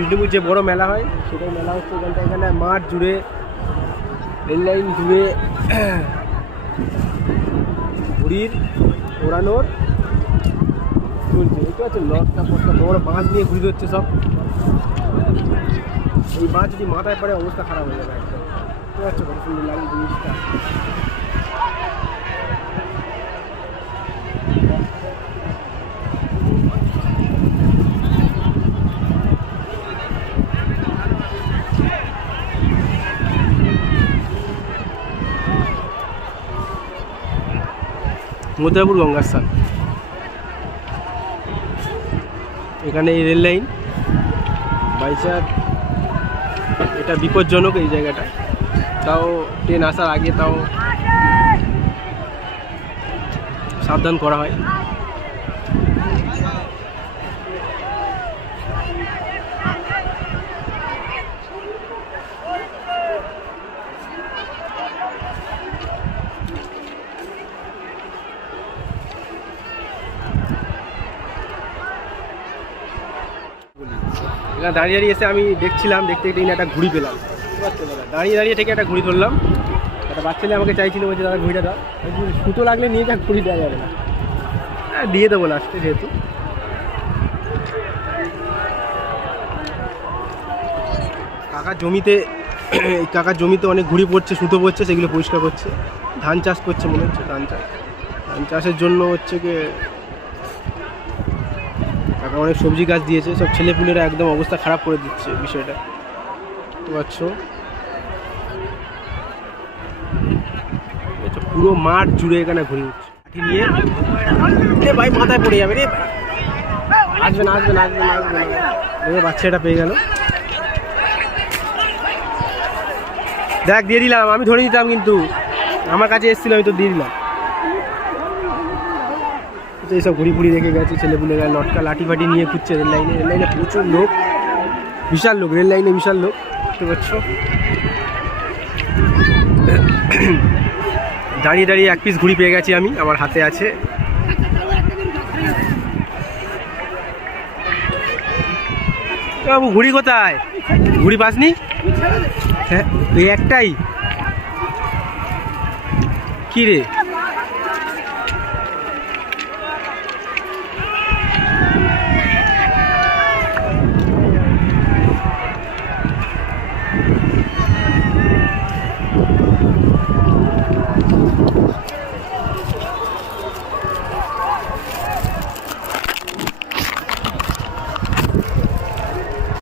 বিষ্ণুপুর যে বড় মেলা হয় সেটাই মেলা হচ্ছে এখানটা। এখানে মাঠ জুড়ে রেল লাইন জুড়ে ঘুড়ির ওড়ানোর চলছে। দেখতে পাচ্ছেন লটটা পটটা বড় বাঁশ নিয়ে ঘুরে হচ্ছে সব। এই বাঁশ যদি মাথায় পড়ে অবস্থা খারাপ হয়ে যাবে একদম। দেখতে পাচ্ছ কত সুন্দর লাগে জিনিসটা। মথুরাপুর গঙ্গার স্থান। এখানে এই রেল লাইন বাইচার এটা বিপজ্জনক এই জায়গাটা, তাও ট্রেন আসার আগে তাও সাবধান করা হয়। এখানে দাঁড়িয়ে দাঁড়িয়ে এসে আমি দেখছিলাম, দেখতে দেখতে একটা ঘুড়ি পেলাম। দাঁড়িয়ে দাঁড়িয়ে থেকে একটা ঘুড়ি ধরলাম। একটা বাচ্চা ছেলে আমাকে চাইছিল, বলছে দাদা ঘুড়িটা দাও। সুতো লাগলে নিয়ে যাক, ঘুড়ি দেওয়া যাবে না, দিয়ে দেবো লাস্টে। যেহেতু কাকার জমিতে অনেক ঘুড়ি পড়ছে, সুতো পড়ছে, সেগুলো পরিষ্কার করছে। ধান চাষ করছে মনে হচ্ছে, ধান চাষের জন্য হচ্ছে কি কাকা অনেক সবজি গাছ দিয়েছে। সব ছেলেপুলেরা একদম অবস্থা খারাপ করে দিচ্ছে বিষয়টা, বুঝতে পারছো। পুরো মাঠ জুড়ে এখানে ঘুরে উঠছে নিয়ে। ভাই মাথায় পড়ে যাবে রে, আসবে না আসবে না আসবে না আসবে না। বাচ্চাটা পেয়ে গেল, দেখ দিয়ে দিলাম। আমি ধরে দিতাম কিন্তু আমার কাছে এসেছিল, আমি তো দিয়ে দিলাম। এইসব ঘুড়ি ফুড়ি রেখে গেছে ছেলেপুলে, লটকা লাঠি ফাটি নিয়ে খুঁজছে রেল লাইনে। রেল লাইনে প্রচুর লোক, বিশাল লোক, রেল লাইনে বিশাল লোক, বুঝতে পারছো। দাঁড়িয়ে দাঁড়িয়ে এক পিস ঘুড়ি পেয়ে গেছি আমি, আমার হাতে আছে। বাবু ঘুড়ি কোথায়? ঘুড়ি পাসনি? হ্যাঁ এই একটাই কি রে?